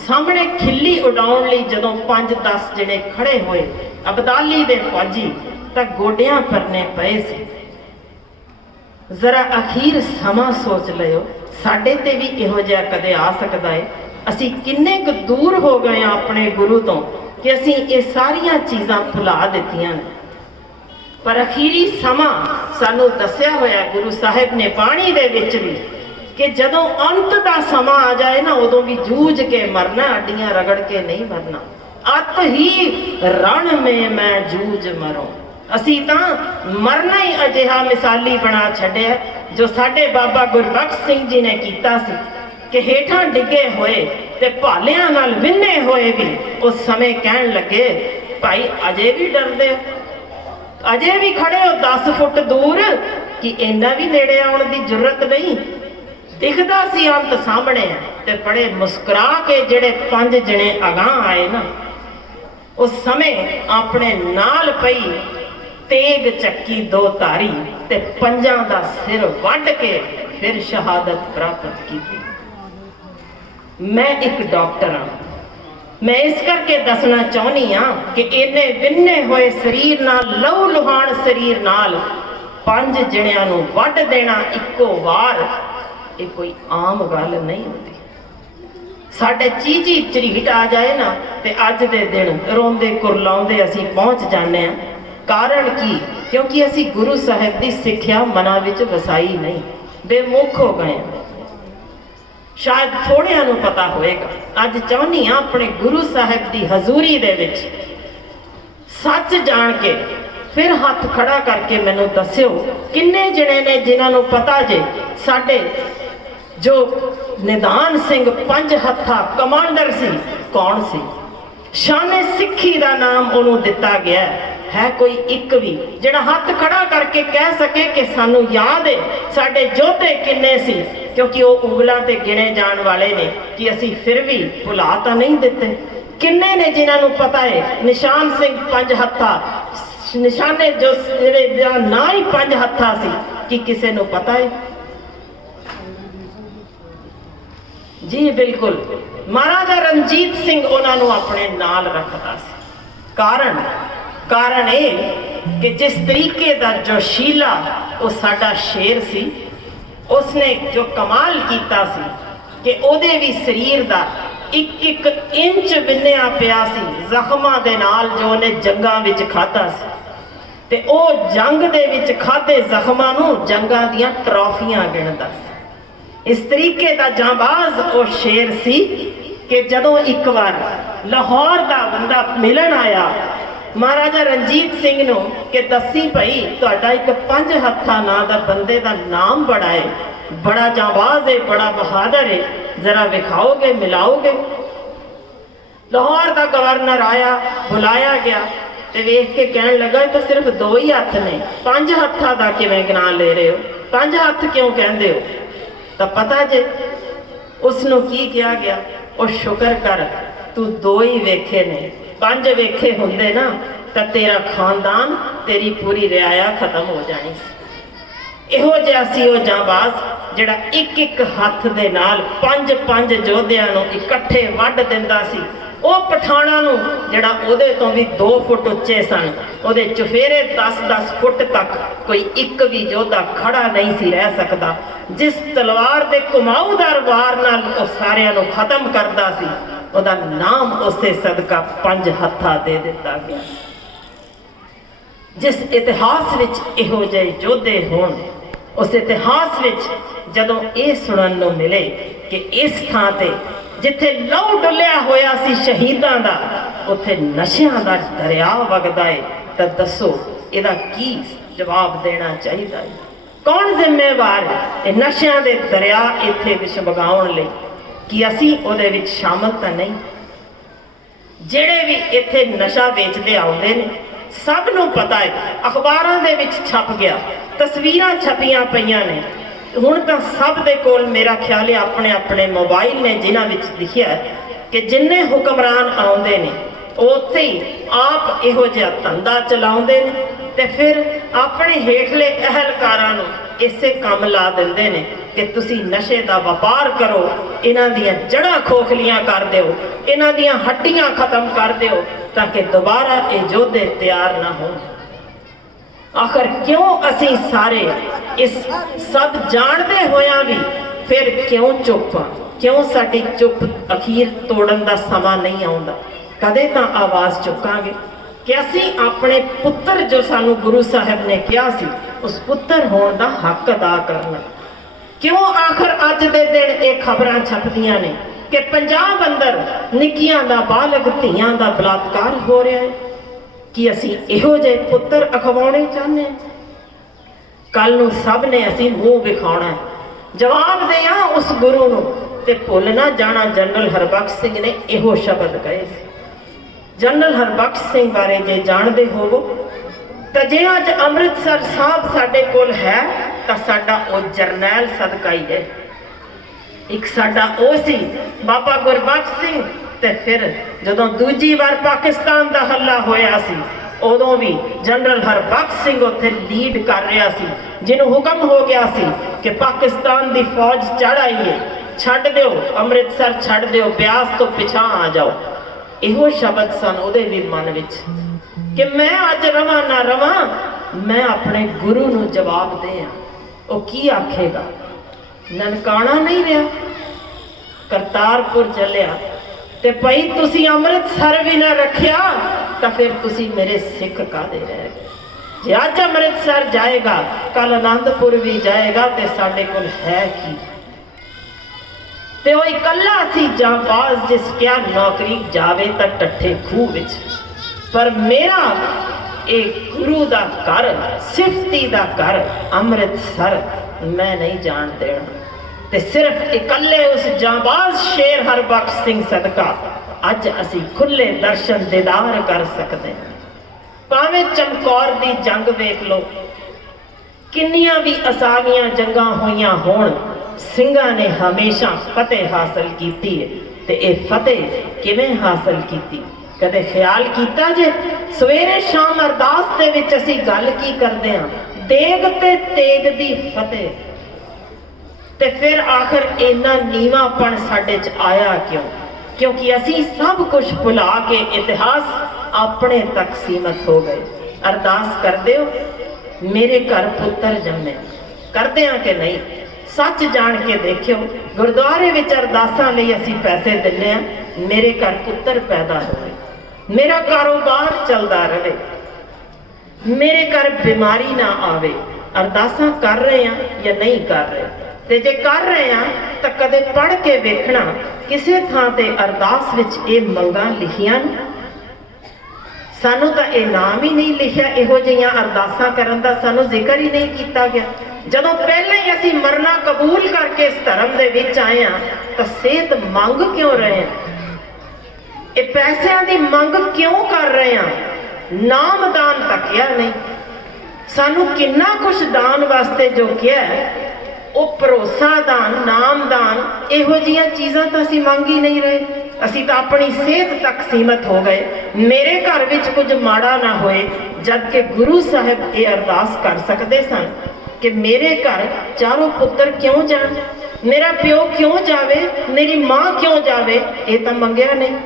सामने खिल्ली उड़ाउण लई जदों 5-10 जने खड़े होए अबदाली दे फौजी तां गोडियां परने पए सी। जरा अखीर समा सोच लियो साडे ते भी इहो जिहा कदे आ सकदा है। असीं किन्ने कुछ दूर हो गए अपने गुरु तो कि असीं ये सारियां चीज़ां भुला दित्तियां ने। पर अखीरी समा सानू दस्सिया होया गुरु साहिब ने बाणी दे विच भी कि जदों अंत दा समा आ जाए ना उदों भी जूझ के मरना अड्डियां रगड़ के नहीं मरना। अत ही रण में मैं जूझ मरो। असी तां मरना ही अजिहा मिसाली बना छड्डिया जो साडे बाबा गुरबख्श सिंह जी ने कीता सी कि हेठां डिगे होए ते भालियां नाल विन्ने होए भी उस समय कहन लगे भाई अजे भी डरदे अजे भी खड़े हो 10 फुट दूर कि इन्ना भी नेड़े आउण दी जरूरत नहीं। दिखदा सी अंत सामने ते बड़े मुस्कुरा के जेड़े 5 जने अगां आए ना उस समय अपने नाल पई तेग चक्की 2 धारी ते 5 दा सिर वड्ड के फिर शहादत प्राप्त की। मैं एक डॉक्टर हाँ। मैं इस करके दसना चाहनी हाँ कि इन्ने विन्ने होए शरीर नाल लहू लुहान शरीर नाल 5 जणियां नूं वड्ड देना इक्को वार ये कोई आम गल नहीं होती। साडे चीजी झरीट आ जाए ना ते अज दे दिन रोंदे कुरलाउंदे असीं पहुंच जाने हैं। कारण की क्योंकि असीं गुरु साहिब दी सिक्ख्या मना विच वसाई नहीं बेमुख हो गए। शायद थोड़ियां नूं पता होएगा। अज चाहनी हाँ अपने गुरु साहिब दी हजूरी दे विच सच जान के फिर हाथ खड़ा करके मैनू दस्यो किन्ने जने ने जिन्हां नूं पता जे साडे जो निधान सिंह 5 हत्था कमांडर सी कौन सी। शाने सिक्खी दा नाम उन्होंने दिता गया है कोई एक भी जिहड़ा हाथ खड़ा करके कह सके कि सानू याद है साडे योद्धे किन्ने सी क्योंकि वो उंगलां ते गिने जान वाले ने कि असी फिर भी भुला तो नहीं दिते। किन्ने ने जिन्हां नूं पता है निशान सिंह 5 हत्था निशाने जो ना ही 5 हत्था सी कि किसी नूं पता है। जी बिल्कुल महाराजा रणजीत सिंह उन्होंने अपने नाल रखता सी। कारण ये कि जिस तरीके का जो शीला वो साडा शेर सी उसने जो कमाल किया सी कि ओदे भी शरीर का एक एक इंच विन्निया पिया सी जख्मां दे नाल जो उन्हें जंगां विच खाधा सी ते ओ जंग दे विच खाधे जख्मां नूं जंगां दियां ट्रॉफियां गिणदा सी। इस तरीके का जांबाज वो शेर सी कि जदों एक बार लाहौर का बंदा मिलन आया महाराजा रणजीत सिंह नूं कि दसी भाई तुहाडा एक 5 हत्था नां दा बंदे का नाम बड़ा है बड़ा जांबाज है बड़ा बहादुर है जरा विखाओगे मिलाओगे। लाहौर का गवर्नर आया बुलाया गया ਤੇ ਵੇਖ ਕੇ ਕਹਿਣ ਲੱਗਾ, ਇਹ ਤਾਂ ਸਿਰਫ 2 ਹੀ ਹੱਥ ਨੇ, 5 ਹੱਥਾਂ ਦਾ ਕਿਵੇਂ ਗਿਣਾ ਲੈ ਰਹੇ ਹੋ? 5 ਹੱਥ ਕਿਉਂ ਕਹਿੰਦੇ ਹੋ? ਤਾਂ ਪਤਾ ਜੇ ਉਸ ਨੂੰ ਕੀ ਕਿਹਾ ਗਿਆ? ਉਹ ਸ਼ੁਕਰ ਕਰ ਤੂੰ 2 ਹੀ ਵੇਖੇ ਨੇ, 5 ਵੇਖੇ ਹੁੰਦੇ ਨਾ ਤਾਂ ਤੇਰਾ ਖਾਨਦਾਨ, ਤੇਰੀ ਪੂਰੀ ਰਿਆਇਆ ਖਤਮ ਹੋ ਜਾਣੀ ਸੀ। ਇਹੋ ਜਿਹਾ ਸੀ ਉਹ ਜਾਂਬਾਜ਼ ਜਿਹੜਾ ਇੱਕ ਹੱਥ ਦੇ ਨਾਲ 5 ਯੋਧਿਆਂ ਨੂੰ ਇਕੱਠੇ ਵੱਢ ਦਿੰਦਾ ਸੀ। ਉਹ ਪਠਾਣਾ ਨੂੰ ਜਿਹੜਾ ਉਹਦੇ ਤੋਂ ਵੀ 2 ਫੁੱਟ ਉੱਚੇ ਸਨ, ਉਹਦੇ ਚੁਫੇਰੇ 10 ਫੁੱਟ ਤੱਕ ਕੋਈ ਇੱਕ ਵੀ ਯੋਧਾ ਖੜਾ ਨਹੀਂ ਸੀ ਰਹਿ ਸਕਦਾ। ਜਿਸ ਤਲਵਾਰ ਦੇ ਘੁਮਾਊਦਾਰ ਵਾਰ ਨਾਲ ਉਹ ਸਾਰਿਆਂ ਨੂੰ ਖਤਮ ਕਰਦਾ ਸੀ, ਉਹਦਾ ਨਾਮ ਉਸੇ ਸਦਕਾ 5 ਹੱਥਾਂ ਦੇ ਦਿੱਤਾ ਗਿਆ। ਜਿਸ ਇਤਿਹਾਸ ਵਿੱਚ ਇਹੋ ਜਿਹੇ ਯੋਧੇ ਹੋਣ, ਉਸ ਇਤਿਹਾਸ ਵਿੱਚ ਜਦੋਂ ਇਹ ਸੁਣਨ ਨੂੰ ਮਿਲੇ ਕਿ ਇਸ ਥਾਂ ਤੇ ਜਿੱਥੇ ਲਹੂ ਡੁੱਲਿਆ ਹੋਇਆ ਸੀ ਸ਼ਹੀਦਾਂ ਦਾ, ਉੱਥੇ ਨਸ਼ਿਆਂ ਦਾ ਦਰਿਆ ਵਗਦਾ ਏ, ਤਾਂ ਦੱਸੋ ਇਹਦਾ ਕੀ ਜਵਾਬ ਦੇਣਾ ਚਾਹੀਦਾ ਹੈ? ਕੌਣ ਜ਼ਿੰਮੇਵਾਰ ਹੈ ਇਹ ਨਸ਼ਿਆਂ ਦੇ ਦਰਿਆ ਇੱਥੇ ਵਿੱਚ ਵਗਾਉਣ ਲਈ? ਕਿ ਅਸੀਂ ਉਹਦੇ ਵਿੱਚ ਸ਼ਾਮਲ ਤਾਂ ਨਹੀਂ? ਜਿਹੜੇ ਵੀ ਇੱਥੇ ਨਸ਼ਾ ਵੇਚਦੇ ਆਉਂਦੇ ਨੇ, ਸਭ ਨੂੰ ਪਤਾ ਹੈ, ਅਖਬਾਰਾਂ ਦੇ ਵਿੱਚ ਛਪ ਗਿਆ, ਤਸਵੀਰਾਂ ਛਪੀਆਂ ਪਈਆਂ ਨੇ। ਹੁਣ ਤਾਂ ਸਭ ਦੇ ਕੋਲ ਮੇਰਾ ਖਿਆਲ ਹੈ ਆਪਣੇ ਆਪਣੇ ਮੋਬਾਈਲ ਨੇ, ਜਿਨ੍ਹਾਂ ਵਿੱਚ ਲਿਖਿਆ ਕਿ ਜਿੰਨੇ ਹੁਕਮਰਾਨ ਆਉਂਦੇ ਨੇ ਉਹ ਉੱਥੇ ਹੀ ਆਪ ਇਹੋ ਜਿਹਾ ਧੰਦਾ ਚਲਾਉਂਦੇ ਨੇ ਤੇ ਫਿਰ ਆਪਣੇ ਹੇਠਲੇ ਅਹਿਲਕਾਰਾਂ ਨੂੰ ਇਸੇ ਕੰਮ ਲਾ ਦਿੰਦੇ ਨੇ ਕਿ ਤੁਸੀਂ ਨਸ਼ੇ ਦਾ ਵਪਾਰ ਕਰੋ, ਇਹਨਾਂ ਦੀਆਂ ਜੜ੍ਹਾਂ ਖੋਖਲੀਆਂ ਕਰ ਦਿਓ, ਇਹਨਾਂ ਦੀਆਂ ਹੱਡੀਆਂ ਖਤਮ ਕਰ ਦਿਓ, ਤਾਂ ਕਿ ਦੁਬਾਰਾ ਇਹ ਯੋਧੇ ਤਿਆਰ ਨਾ ਹੋਣ। ਆਖਰ ਕਿਉਂ ਅਸੀਂ ਸਾਰੇ ਇਸ ਸਭ ਜਾਣਦੇ ਹੋਇਆਂ ਵੀ ਫਿਰ ਕਿਉਂ ਚੁੱਪ ਹਾਂ? ਕਿਉਂ ਸਾਡੀ ਚੁੱਪ ਅਖੀਰ ਤੋੜਨ ਦਾ ਸਮਾਂ ਨਹੀਂ ਆਉਂਦਾ? ਕਦੇ ਤਾਂ ਆਵਾਜ਼ ਚੁੱਕਾਂਗੇ ਕਿ ਅਸੀਂ ਆਪਣੇ ਪੁੱਤਰ, ਜੋ ਸਾਨੂੰ ਗੁਰੂ ਸਾਹਿਬ ਨੇ ਕਿਹਾ ਸੀ, ਉਸ ਪੁੱਤਰ ਹੋਣ ਦਾ ਹੱਕ ਅਦਾ ਕਰਨਾ। ਕਿਉਂ ਆਖਰ ਅੱਜ ਦੇ ਦਿਨ ਇਹ ਖਬਰਾਂ ਛਪਦੀਆਂ ਨੇ ਕਿ ਪੰਜਾਬ ਅੰਦਰ ਨਿੱਕੀਆਂ ਦਾ ਬਾਲਗ ਧੀਆਂ ਦਾ ਬਲਾਤਕਾਰ ਹੋ ਰਿਹਾ ਹੈ? ਕਿ ਅਸੀਂ ਇਹੋ ਜਿਹੇ ਪੁੱਤਰ ਅਖਵਾਉਣੇ ਚਾਹੁੰਦੇ ਹਾਂ? ਕੱਲ ਨੂੰ ਸਭ ਨੇ ਅਸੀਂ ਮੂੰਹ ਵਿਖਾਉਣਾ, ਜਵਾਬ ਦੇਆਂ ਉਸ ਗੁਰੂ ਨੂੰ। ਤੇ ਭੁੱਲ ਨਾ ਜਾਣਾ, ਜਨਰਲ ਹਰਬਖਸ਼ ਸਿੰਘ ਨੇ ਇਹੋ ਸ਼ਬਦ ਕਹੇ ਸੀ। ਜਨਰਲ ਹਰਬਖਸ਼ ਸਿੰਘ ਬਾਰੇ ਜੇ ਜਾਣਦੇ ਹੋਵੋ ਤਾਂ ਜੇ ਅੱਜ ਅੰਮ੍ਰਿਤਸਰ ਸਾਹਿਬ ਸਾਡੇ ਕੋਲ ਹੈ ਤਾਂ ਸਾਡਾ ਉਹ ਜਰਨੈਲ ਸਦਕਾ ਹੀ ਹੈ। ਇੱਕ ਸਾਡਾ ਉਹ ਸੀ ਬਾਬਾ ਗੁਰਬਖਸ਼ ਸਿੰਘ, ਤੇ ਫਿਰ ਜਦੋਂ ਦੂਜੀ ਵਾਰ ਪਾਕਿਸਤਾਨ ਦਾ ਹੱਲਾ ਹੋਇਆ ਸੀ, ਉਦੋਂ ਵੀ ਜਨਰਲ ਹਰਬਖਸ਼ ਸਿੰਘ ਉੱਥੇ ਲੀਡ ਕਰ ਰਿਹਾ ਸੀ, ਜਿਹਨੂੰ ਹੁਕਮ ਹੋ ਗਿਆ ਸੀ ਕਿ ਪਾਕਿਸਤਾਨ ਦੀ ਫੌਜ ਚੜ੍ਹ ਆਈ ਹੈ, ਛੱਡ ਦਿਓ ਅੰਮ੍ਰਿਤਸਰ, ਛੱਡ ਦਿਓ, ਬਿਆਸ ਤੋਂ ਪਿਛਾਂ ਆ ਜਾਓ। ਇਹੋ ਸ਼ਬਦ ਸਨ ਉਹਦੇ ਵੀ ਮਨ ਵਿੱਚ ਕਿ ਮੈਂ ਅੱਜ ਰਵਾਂ ਨਾ ਰਵਾਂ, ਮੈਂ ਆਪਣੇ ਗੁਰੂ ਨੂੰ ਜਵਾਬ ਦੇ। ਉਹ ਕੀ ਆਖੇਗਾ? ਨਨਕਾਣਾ ਨਹੀਂ ਰਿਹਾ, ਕਰਤਾਰਪੁਰ ਚੱਲਿਆ, ਤੇ ਭਾਈ ਤੁਸੀਂ ਅੰਮ੍ਰਿਤਸਰ ਵੀ ਨਾ ਰੱਖਿਆ ਤਾਂ ਫਿਰ ਤੁਸੀਂ ਮੇਰੇ ਸਿੱਖ ਕਾਹਦੇ ਰਹਿ ਗਏ? ਜੇ ਅੱਜ ਅੰਮ੍ਰਿਤਸਰ ਜਾਏਗਾ, ਕੱਲ ਆਨੰਦਪੁਰ ਵੀ ਜਾਏਗਾ, ਤੇ ਸਾਡੇ ਕੋਲ ਹੈ ਕੀ? ਤੇ ਉਹ ਇਕੱਲਾ ਸੀ ਜਾਂਬਾਜ਼ ਜਿਸ ਕਿਹਾ ਨੌਕਰੀ ਜਾਵੇ ਤਾਂ ਟੱਠੇ ਖੂਹ ਵਿੱਚ। ਪਰ ਮੇਰਾ ਇਹ ਗੁਰੂ ਦਾ ਘਰ, ਸਿਫਤੀ ਦਾ ਘਰ ਅੰਮ੍ਰਿਤਸਰ ਮੈਂ ਨਹੀਂ ਜਾਣ ਦੇਣਾ। ਤੇ ਸਿਰਫ ਇਕੱਲੇ ਉਸ ਜਾਂਬਾਜ਼ ਸ਼ੇਰ ਹਰਬਖਸ਼ ਸਿੰਘ ਸਦਕਾ ਅੱਜ ਅਸੀਂ ਖੁੱਲੇ ਦਰਸ਼ਨ ਦੀਦਾਰ ਕਰ ਸਕਦੇ ਹਾਂ। ਭਾਵੇਂ ਚਮਕੌਰ ਦੀ ਜੰਗ ਵੇਖ ਲਓ, ਕਿੰਨੀਆਂ ਵੀ ਅਸਾਵੀਆਂ ਜੰਗਾਂ ਹੋਈਆਂ ਹੋਣ, ਸਿੰਘਾਂ ਨੇ ਹਮੇਸ਼ਾ ਫਤਿਹ ਹਾਸਲ ਕੀਤੀ ਹੈ। ਤੇ ਇਹ ਫਤਿਹ ਕਿਵੇਂ ਹਾਸਲ ਕੀਤੀ? ਕਦੇ ਖਿਆਲ ਕੀਤਾ ਜੇ? ਸਵੇਰੇ ਸ਼ਾਮ ਅਰਦਾਸ ਦੇ ਵਿੱਚ ਅਸੀਂ ਗੱਲ ਕੀ ਕਰਦੇ ਹਾਂ? ਦੇਗ ਤੇ ਤੇਗ ਦੀ ਫਤਿਹ। ਤੇ ਫਿਰ ਆਖਰ ਇੰਨਾ ਨੀਵਾਂਪਣ ਸਾਡੇ 'ਚ ਆਇਆ ਕਿਉਂ? ਕਿਉਂਕਿ ਅਸੀਂ ਸਭ ਕੁਝ ਭੁਲਾ ਕੇ ਇਤਿਹਾਸ ਆਪਣੇ ਤੱਕ ਸੀਮਤ ਹੋ ਗਏ। ਅਰਦਾਸ ਕਰਦੇ ਹੋ ਮੇਰੇ ਘਰ ਪੁੱਤਰ ਜੰਮੇ, ਕਰਦੇ ਹਾਂ ਕਿ ਨਹੀਂ? ਸੱਚ ਜਾਣ ਕੇ ਦੇਖਿਓ, ਗੁਰਦੁਆਰੇ ਵਿੱਚ ਅਰਦਾਸਾਂ ਲਈ ਅਸੀਂ ਪੈਸੇ ਦਿੰਦੇ ਹਾਂ, ਮੇਰੇ ਘਰ ਪੁੱਤਰ ਪੈਦਾ ਹੋਵੇ, ਮੇਰਾ ਕਾਰੋਬਾਰ ਚੱਲਦਾ ਰਹੇ, ਮੇਰੇ ਘਰ ਬਿਮਾਰੀ ਨਾ ਆਵੇ। ਅਰਦਾਸਾਂ ਕਰ ਰਹੇ ਹਾਂ ਜਾਂ ਨਹੀਂ ਕਰ ਰਹੇ? ਤੇ ਜੇ ਕਰ ਰਹੇ ਹਾਂ ਤਾਂ ਕਦੇ ਪੜ੍ਹ ਕੇ ਵੇਖਣਾ ਕਿਸੇ ਥਾਂ ਤੇ ਅਰਦਾਸ ਵਿੱਚ ਇਹ ਮੰਗਾਂ ਲਿਖੀਆਂ ਨੇ? ਸਾਨੂੰ ਤਾਂ ਇਹ ਨਾਮ ਹੀ ਨਹੀਂ ਲਿਖਿਆ ਇਹੋ ਜਿਹੀਆਂ ਅਰਦਾਸਾਂ ਕਰਨ ਦਾ, ਸਾਨੂੰ ਜ਼ਿਕਰ ਹੀ ਨਹੀਂ ਕੀਤਾ ਗਿਆ। ਜਦੋਂ ਪਹਿਲਾਂ ਹੀ ਅਸੀਂ ਮਰਨਾ ਕਬੂਲ ਕਰਕੇ ਇਸ ਧਰਮ ਦੇ ਵਿੱਚ ਆਏ ਹਾਂ ਤਾਂ ਸਿਹਤ ਮੰਗ ਕਿਉਂ ਰਹੇ ਹਾਂ? ਇਹ ਪੈਸਿਆਂ ਦੀ ਮੰਗ ਕਿਉਂ ਕਰ ਰਹੇ ਹਾਂ? ਨਾਮਦਾਨ ਤੱਕਿਆ ਨਹੀਂ। ਸਾਨੂੰ ਕਿੰਨਾ ਕੁਛ ਦਾਨ ਵਾਸਤੇ ਜੋ ਕਿਹਾ ਉਹ ਭਰੋਸਾ ਦਾਨ, ਨਾਮਦਾਨ, ਇਹੋ ਜਿਹੀਆਂ ਚੀਜ਼ਾਂ ਤਾਂ ਅਸੀਂ ਮੰਗ ਹੀ ਨਹੀਂ ਰਹੇ। ਅਸੀਂ ਤਾਂ ਆਪਣੀ ਸਿਹਤ ਤੱਕ ਸੀਮਤ ਹੋ ਗਏ, ਮੇਰੇ ਘਰ ਵਿੱਚ ਕੁਝ ਮਾੜਾ ਨਾ ਹੋਏ, ਜਦ ਕਿ ਗੁਰੂ ਸਾਹਿਬ ਇਹ ਅਰਦਾਸ ਕਰ ਸਕਦੇ ਸਨ ਕਿ ਮੇਰੇ ਘਰ ਚਾਰੋਂ ਪੁੱਤਰ ਕਿਉਂ ਜਾਣ, ਮੇਰਾ ਪਿਓ ਕਿਉਂ ਜਾਵੇ, ਮੇਰੀ ਮਾਂ ਕਿਉਂ ਜਾਵੇ। ਇਹ ਤਾਂ ਮੰਗਿਆ ਨਹੀਂ।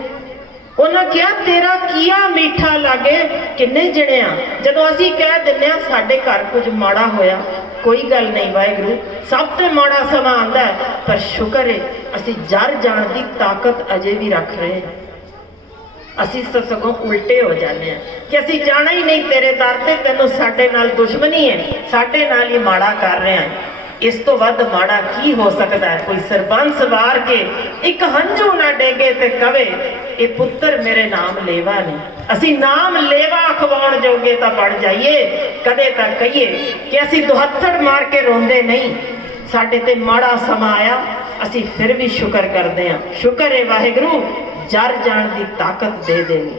ਉਹਨਾਂ ਕਿਹਾ ਤੇਰਾ ਕੀਆ ਮੀਠਾ ਲਾਗੇ ਕਿੰਨੇ ਜਣਿਆਂ। ਜਦੋਂ ਅਸੀਂ ਕਹਿ ਦਿੰਦੇ ਹਾਂ ਸਾਡੇ ਘਰ ਕੁਝ ਮਾੜਾ ਹੋਇਆ, ਕੋਈ ਗੱਲ ਨਹੀਂ ਵਾਹਿਗੁਰੂ, ਸਭ ਤੇ ਮਾੜਾ ਸਮਾਂ ਆਉਂਦਾ ਹੈ, ਪਰ ਸ਼ੁਕਰ ਹੈ ਅਸੀਂ ਜਰ ਜਾਣ ਦੀ ਤਾਕਤ ਅਜੇ ਵੀ ਰੱਖ ਰਹੇ ਹਾਂ। ਅਸੀਂ ਸਗੋਂ ਉਲਟੇ ਹੋ ਜਾਂਦੇ ਹਾਂ ਕਿ ਅਸੀਂ ਜਾਣਾ ਹੀ ਨਹੀਂ ਤੇਰੇ ਦਰ ਤੇ, ਤੈਨੂੰ ਸਾਡੇ ਨਾਲ ਦੁਸ਼ਮਣੀ ਹੈ, ਸਾਡੇ ਨਾਲ ਹੀ ਮਾੜਾ ਕਰ ਰਹੇ ਹਾਂ। ਇਸ ਤੋਂ ਵੱਧ ਮਾੜਾ ਕੀ ਹੋ ਸਕਦਾ ਹੈ? ਕੋਈ ਸਰਬੰਸ ਵਾਰ ਕੇ ਇੱਕ ਹੰਝੂ ਨਾ ਡੇਗੇ ਤੇ ਕਵੇ ਇਹ ਪੁੱਤਰ ਮੇਰੇ ਨਾਮ ਲੇਵਾ ਨਹੀਂ। ਅਸੀਂ ਨਾਮ ਲੇਵਾ ਅਖਵਾਉਣ ਜੋਗੇ ਤਾਂ ਬਣ ਜਾਈਏ, ਕਦੇ ਤਾਂ ਕਹੀਏ ਕਿ ਅਸੀਂ ਦੁਹੱਥੜ ਮਾਰ ਕੇ ਰੋਂਦੇ ਨਹੀਂ। ਸਾਡੇ ਤੇ ਮਾੜਾ ਸਮਾਂ ਆਇਆ, ਅਸੀਂ ਫਿਰ ਵੀ ਸ਼ੁਕਰ ਕਰਦੇ ਹਾਂ। ਸ਼ੁਕਰ ਹੈ ਵਾਹਿਗੁਰੂ ਜਰ ਜਾਣ ਦੀ ਤਾਕਤ ਦੇ ਦੇਣੀ।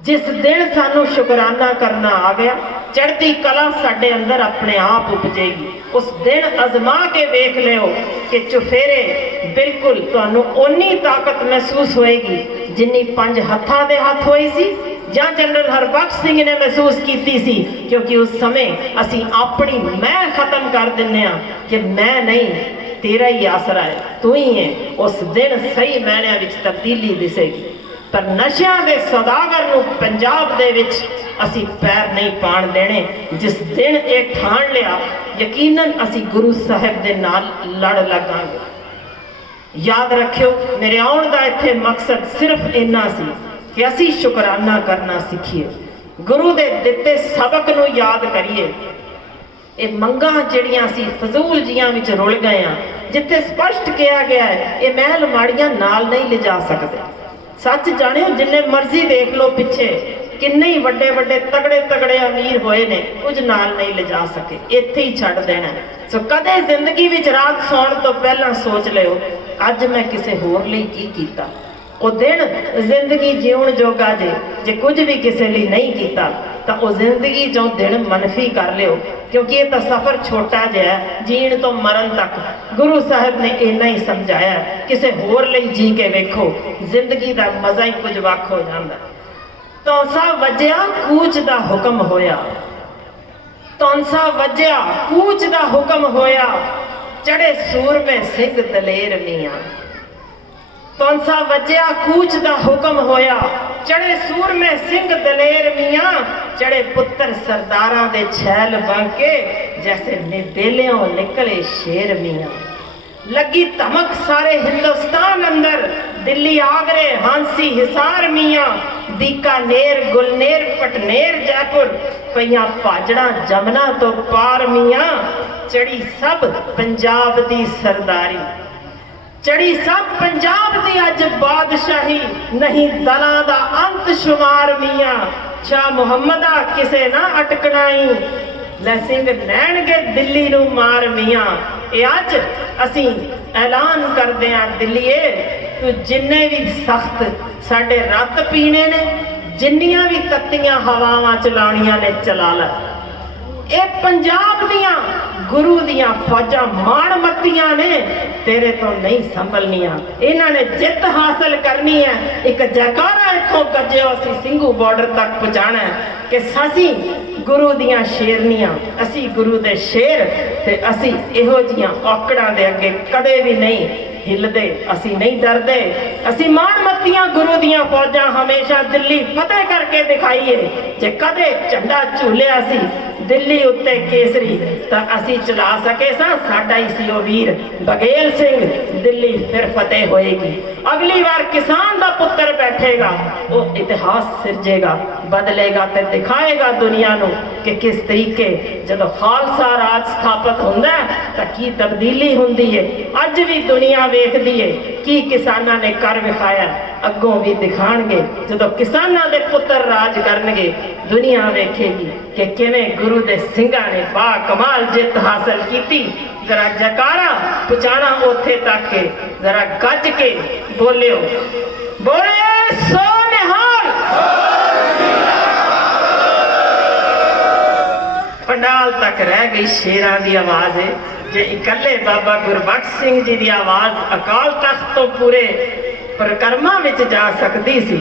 ਜਿਸ ਦਿਨ ਸਾਨੂੰ ਸ਼ੁਕਰਾਨਾ ਕਰਨਾ ਆ ਗਿਆ, ਚੜ੍ਹਦੀ ਕਲਾ ਸਾਡੇ ਅੰਦਰ ਆਪਣੇ ਆਪ ਉਪਜੇਗੀ। ਉਸ ਦਿਨ ਅਜ਼ਮਾ ਕੇ ਵੇਖ ਲਿਓ ਕਿ ਚੁਫੇਰੇ ਬਿਲਕੁਲ ਤੁਹਾਨੂੰ ਓਨੀ ਤਾਕਤ ਮਹਿਸੂਸ ਹੋਏਗੀ ਜਿੰਨੀ 5 ਹੱਥਾਂ ਦੇ ਹੱਥ ਹੋਈ ਸੀ ਜਾਂ ਜਨਰਲ ਹਰਬਖਸ਼ ਸਿੰਘ ਨੇ ਮਹਿਸੂਸ ਕੀਤੀ ਸੀ। ਕਿਉਂਕਿ ਉਸ ਸਮੇਂ ਅਸੀਂ ਆਪਣੀ ਮੈਂ ਖਤਮ ਕਰ ਦਿੰਦੇ ਹਾਂ ਕਿ ਮੈਂ ਨਹੀਂ, ਤੇਰਾ ਹੀ ਆਸਰਾ ਹੈ, ਤੂੰ ਹੀ ਹੈ। ਉਸ ਦਿਨ ਸਹੀ ਮਾਇਨਿਆਂ ਵਿੱਚ ਤਬਦੀਲੀ ਦਿਸੇਗੀ। ਪਰ ਨਸ਼ਿਆਂ ਦੇ ਸੌਦਾਗਰ ਨੂੰ ਪੰਜਾਬ ਦੇ ਵਿੱਚ ਅਸੀਂ ਪੈਰ ਨਹੀਂ ਪਾਣ ਦੇਣੇ। ਜਿਸ ਦਿਨ ਇਹ ਠਾਣ ਲਿਆ, ਯਕੀਨਨ ਅਸੀਂ ਗੁਰੂ ਸਾਹਿਬ ਦੇ ਨਾਲ ਲੜ ਲਾਂਗੇ। ਯਾਦ ਰੱਖਿਓ, ਮੇਰੇ ਆਉਣ ਦਾ ਇੱਥੇ ਮਕਸਦ ਸਿਰਫ ਇੰਨਾ ਸੀ ਕਿ ਅਸੀਂ ਸ਼ੁਕਰਾਨਾ ਕਰਨਾ ਸਿੱਖੀਏ, ਗੁਰੂ ਦੇ ਦਿੱਤੇ ਸਬਕ ਨੂੰ ਯਾਦ ਕਰੀਏ। ਇਹ ਮੰਗਾਂ ਜਿਹੜੀਆਂ ਅਸੀਂ ਫਜ਼ੂਲ ਜੀਆਂ ਵਿੱਚ ਰੁਲ ਗਏ ਹਾਂ, ਜਿੱਥੇ ਸਪਸ਼ਟ ਕਿਹਾ ਗਿਆ ਹੈ ਇਹ ਮਹਿਲ ਮਾੜੀਆਂ ਨਾਲ ਨਹੀਂ ਲਿਜਾ ਸਕਦੇ। ਸੱਚ ਜਾਣਿਓ, ਜਿੰਨੇ ਮਰਜ਼ੀ ਦੇਖ ਲਓ ਪਿੱਛੇ ਕਿੰਨੇ ਹੀ ਵੱਡੇ ਵੱਡੇ ਤਗੜੇ ਤਗੜੇ ਅਮੀਰ ਹੋਏ ਨੇ, ਕੁਝ ਨਾਲ ਨਹੀਂ ਲਿਜਾ ਸਕੇ, ਇੱਥੇ ਹੀ ਛੱਡ ਦੇਣਾ। ਸੋ ਕਦੇ ਜ਼ਿੰਦਗੀ ਵਿੱਚ ਰਾਤ ਸੌਣ ਤੋਂ ਪਹਿਲਾਂ ਸੋਚ ਲਿਓ ਅੱਜ ਮੈਂ ਕਿਸੇ ਹੋਰ ਲਈ ਕੀ ਕੀਤਾ। ਉਹ ਦਿਨ ਜ਼ਿੰਦਗੀ ਜਿਉਣ ਜੋਗਾ ਜੇ ਕੁਝ ਵੀ ਕਿਸੇ ਲਈ ਨਹੀਂ ਕੀਤਾ ਤਾਂ ਉਹ ਜ਼ਿੰਦਗੀ ਚੋਂ ਦਿਨ ਮਨਫੀ ਕਰ ਲਿਓ, ਕਿਉਂਕਿ ਇਹ ਤਾਂ ਸਫ਼ਰ ਛੋਟਾ ਜਿਹਾ ਜੀਣ ਤੋਂ ਮਰਨ ਤੱਕ। ਗੁਰੂ ਸਾਹਿਬ ਨੇ ਇੰਨਾ ਹੀ ਸਮਝਾਇਆ, ਕਿਸੇ ਹੋਰ ਲਈ ਜੀ ਕੇ ਵੇਖੋ, ਜ਼ਿੰਦਗੀ ਦਾ ਮਜ਼ਾ ਹੀ ਕੁਝ ਵੱਖ ਹੋ ਜਾਂਦਾ। ਤੌਂਸਾ ਵੱਜਿਆ ਕੂਚ ਦਾ ਹੁਕਮ ਹੋਇਆ, ਤੌਂਸਾ ਵੱਜਿਆ ਕੂਚ ਦਾ ਹੁਕਮ ਹੋਇਆ, ਚੜੇ ਸੂਰਮੇ ਸਿੰਘ ਦਲੇਰ ਮੀਆਂ। ਤੌਂਸਾ ਵੱਜਿਆ ਕੂਚ ਦਾ ਹੁਕਮ ਹੋਇਆ, ਚੜੇ ਸੂਰਮੇ ਸਿੰਘ ਦਲੇਰ ਮੀਆਂ। ਚੜੇ ਪੁੱਤਰ ਸਰਦਾਰਾਂ ਦੇ ਛੈਲ ਬਣ ਕੇ, ਜੈਸੇ ਨਿਬੇਲਿਓਂ ਨਿਕਲੇ ਸ਼ੇਰ ਮੀਆਂ। ਲੱਗੀ ਧਮਕ ਸਾਰੇ ਹਿੰਦੁਸਤਾਨ ਅੰਦਰ, ਦਿੱਲੀ ਆਗਰੇ ਹਾਂਸੀ ਹਿਸਾਰ ਮੀਆਂ। बीकानेर गुलनेर पटनेर जयपुर पईयां भाजड़ा जमना तो पार मियां। चढ़ी सब पंजाब दी सरदारी, चढ़ी सब पंजाब दी अज बादशाही, नहीं दलां दा अंत शुमार मियां। शाह मुहम्मदा किसे ना अटकनाई, लै सिंह लैणगे दिल्ली नूं मार मियां। ये अज असीं ऐलान करदे हां दिल्लीए, तू जिन्ने भी सख्त साडे रत पीने ने, जिन्नियां भी तत्तियां हवावां चलाणियां ने चला लै। ये पंजाब दियां गुरु दियां फौजां माणमत्तियां ने, तेरे तो नहीं संभलनियां। इन्हां ने जित हासिल करनी है। एक जयकारा इत्थों गज्जिओ, असीं सिंघू बॉर्डर तक पहुंचाना है कि असीं गुरु दियां शेरनियां, असीं गुरु दे शेर, ते असीं इहो जिहां औकड़ां दे अगे कदे भी नहीं हिलदे, असीं नहीं डरदे। असीं माणमत्तियां गुरु दियां फौजां हमेशा दिल्ली फतेह करके दिखाईए। जे कदे झंडा झूलिया सी दिल्ली उत्ते केसरी, तां असीं चला सके सां, साडा ही सी ओ वीर बघेल सिंह। दिल्ली फिर फतेह होएगी। अगली बार किसान दा पुत्र बैठेगा, वो इतिहास सिरजेगा, बदलेगा ते दिखाएगा दुनिया नूं कि किस तरीके जदों खालसा राज स्थापित हुंदा तां की तब्दीली हुंदी है। अज भी दुनिया वेखदी है की किसानां ने कर विखाया, अगों भी दिखाणगे। जदों किसानां दे पुत्र राज करनगे, दुनिया वेखेगी कि किवें गुरु दे सिंघां ने बा कमाल जित हासिल कीती। जरा जयकारा पहुंचाना उत्थे तक के, जरा गज के बोलियो, बोले सो निहाल। अकाल तक रह गई शेरां दी आवाज है। जे इकल्ले बाबा गुरबख्श सिंह जी दी आवाज अकाल तख्त तो पूरे परिक्रमा विच जा सकती सी,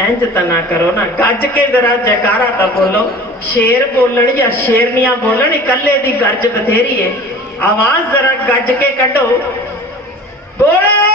इंज तो ना करो ना, गज के जरा जयकारा तो बोलो। शेर बोलन या शेरनियां बोलन, इकल्ले दी गर्ज बथेरी है, आवाज जरा गज के कढो। बोले